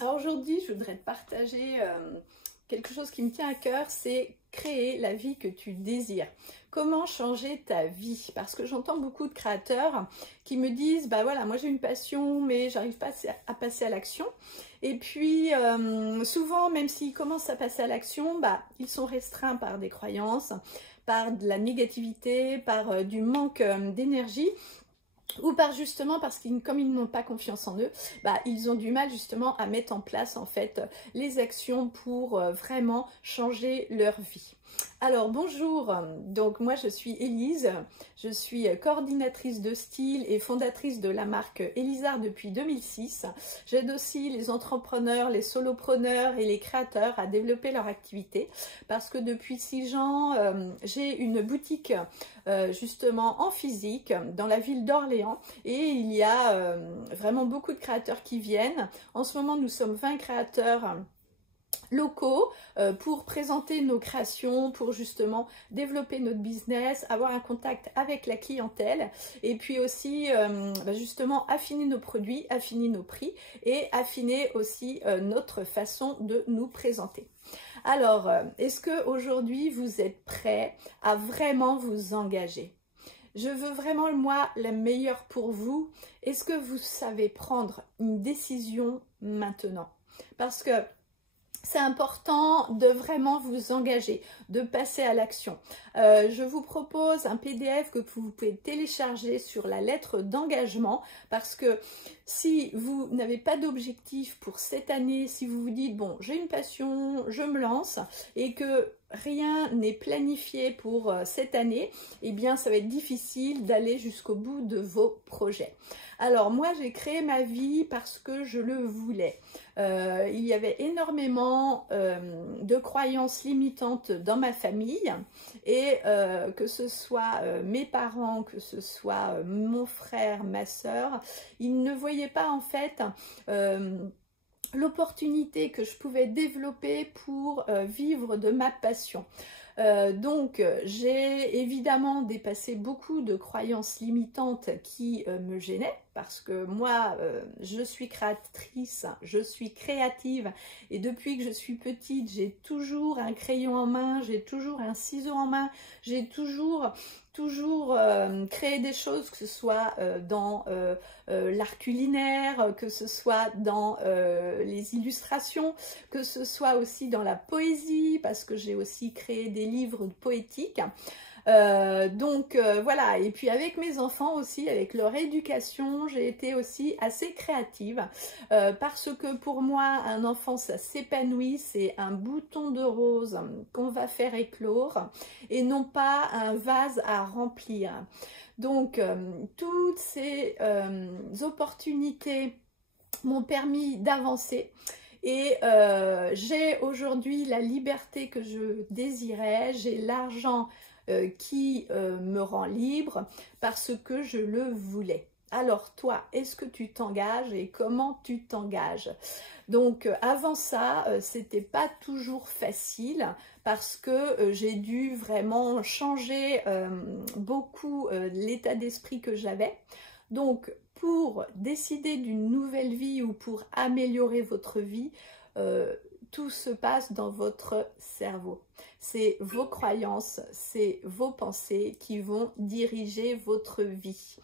Alors aujourd'hui, je voudrais te partager quelque chose qui me tient à cœur, c'est créer la vie que tu désires. Comment changer ta vie? Parce que j'entends beaucoup de créateurs qui me disent, bah voilà, moi j'ai une passion, mais j'arrive pas à passer à l'action. Et puis souvent, même s'ils commencent à passer à l'action, bah ils sont restreints par des croyances, par de la négativité, par du manque d'énergie. Ou par justement parce qu'ils, comme ils n'ont pas confiance en eux, bah, ils ont du mal justement à mettre en place en fait les actions pour vraiment changer leur vie. Alors bonjour, donc moi je suis Élise, je suis coordinatrice de style et fondatrice de la marque Elisart depuis 2006. J'aide aussi les entrepreneurs, les solopreneurs et les créateurs à développer leur activité parce que depuis 6 ans, j'ai une boutique justement en physique dans la ville d'Orléans et il y a vraiment beaucoup de créateurs qui viennent. En ce moment, nous sommes 20 créateurs locaux pour présenter nos créations, pour justement développer notre business, avoir un contact avec la clientèle et puis aussi justement affiner nos produits, affiner nos prix et affiner aussi notre façon de nous présenter. Alors, est-ce qu'aujourd'hui vous êtes prêts à vraiment vous engager? Je veux vraiment, moi, la meilleure pour vous. Est-ce que vous savez prendre une décision maintenant? Parce que c'est important de vraiment vous engager, de passer à l'action. Je vous propose un PDF que vous pouvez télécharger sur la lettre d'engagement parce que si vous n'avez pas d'objectif pour cette année, si vous vous dites bon j'ai une passion, je me lance et que rien n'est planifié pour cette année, eh bien ça va être difficile d'aller jusqu'au bout de vos projets. Alors moi j'ai créé ma vie parce que je le voulais. Il y avait énormément de croyances limitantes dans ma famille et que ce soit mes parents, que ce soit mon frère, ma soeur, ils ne voyaient pas en fait l'opportunité que je pouvais développer pour vivre de ma passion. Donc j'ai évidemment dépassé beaucoup de croyances limitantes qui me gênaient parce que moi je suis créatrice, je suis créative et depuis que je suis petite j'ai toujours un crayon en main, j'ai toujours un ciseau en main, j'ai toujours créé des choses, que ce soit dans l'art culinaire, que ce soit dans les illustrations, que ce soit aussi dans la poésie, parce que j'ai aussi créé des livres poétiques. Voilà, et puis avec mes enfants aussi, avec leur éducation, j'ai été aussi assez créative parce que pour moi, un enfant, ça s'épanouit, c'est un bouton de rose qu'on va faire éclore et non pas un vase à remplir. Donc, toutes ces opportunités m'ont permis d'avancer. Et j'ai aujourd'hui la liberté que je désirais, j'ai l'argent qui me rend libre parce que je le voulais. Alors toi, est-ce que tu t'engages et comment tu t'engages? Donc avant ça, c'était pas toujours facile parce que j'ai dû vraiment changer beaucoup l'état d'esprit que j'avais. Donc pour décider d'une nouvelle vie ou pour améliorer votre vie, tout se passe dans votre cerveau. C'est vos croyances, c'est vos pensées qui vont diriger votre vie.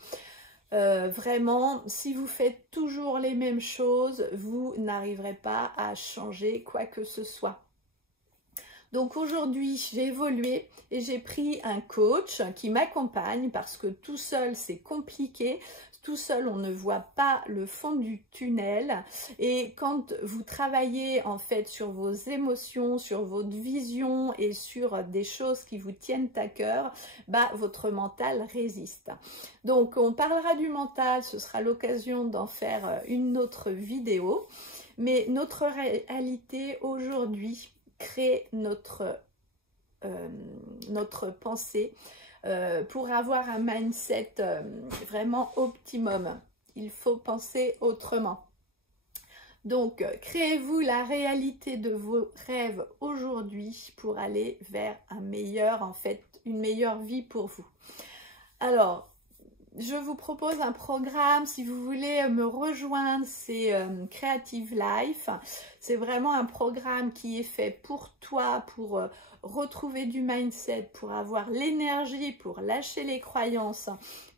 Vraiment, si vous faites toujours les mêmes choses, vous n'arriverez pas à changer quoi que ce soit. Donc aujourd'hui, j'ai évolué et j'ai pris un coach qui m'accompagne parce que tout seul, c'est compliqué. Tout seul, on ne voit pas le fond du tunnel. Et quand vous travaillez en fait sur vos émotions, sur votre vision et sur des choses qui vous tiennent à cœur, bah, votre mental résiste. Donc on parlera du mental, ce sera l'occasion d'en faire une autre vidéo. Mais notre réalité aujourd'hui crée notre pensée pour avoir un mindset vraiment optimum. Il faut penser autrement. Donc, créez-vous la réalité de vos rêves aujourd'hui pour aller vers un meilleur, en fait, une meilleure vie pour vous. Alors, je vous propose un programme, si vous voulez me rejoindre, c'est Creative Life. C'est vraiment un programme qui est fait pour toi, pour retrouver du mindset, pour avoir l'énergie, pour lâcher les croyances,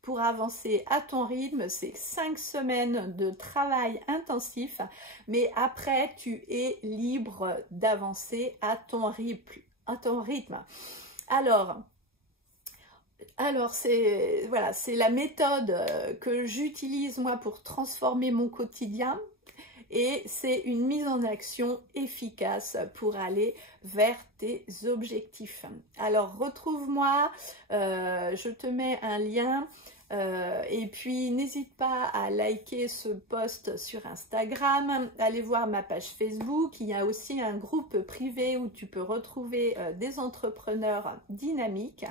pour avancer à ton rythme. C'est 5 semaines de travail intensif, mais après, tu es libre d'avancer à ton rythme. Alors c'est voilà, c'est la méthode que j'utilise moi pour transformer mon quotidien et c'est une mise en action efficace pour aller vers tes objectifs. Alors retrouve-moi, je te mets un lien. Et puis n'hésite pas à liker ce post sur Instagram, allez voir ma page Facebook, il y a aussi un groupe privé où tu peux retrouver des entrepreneurs dynamiques.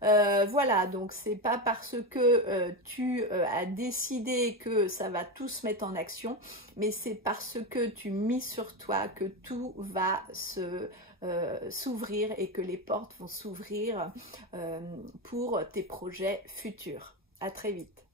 Voilà, donc c'est pas parce que tu as décidé que ça va tout se mettre en action, mais c'est parce que tu mises sur toi que tout va s'ouvrir et que les portes vont s'ouvrir pour tes projets futurs. À très vite.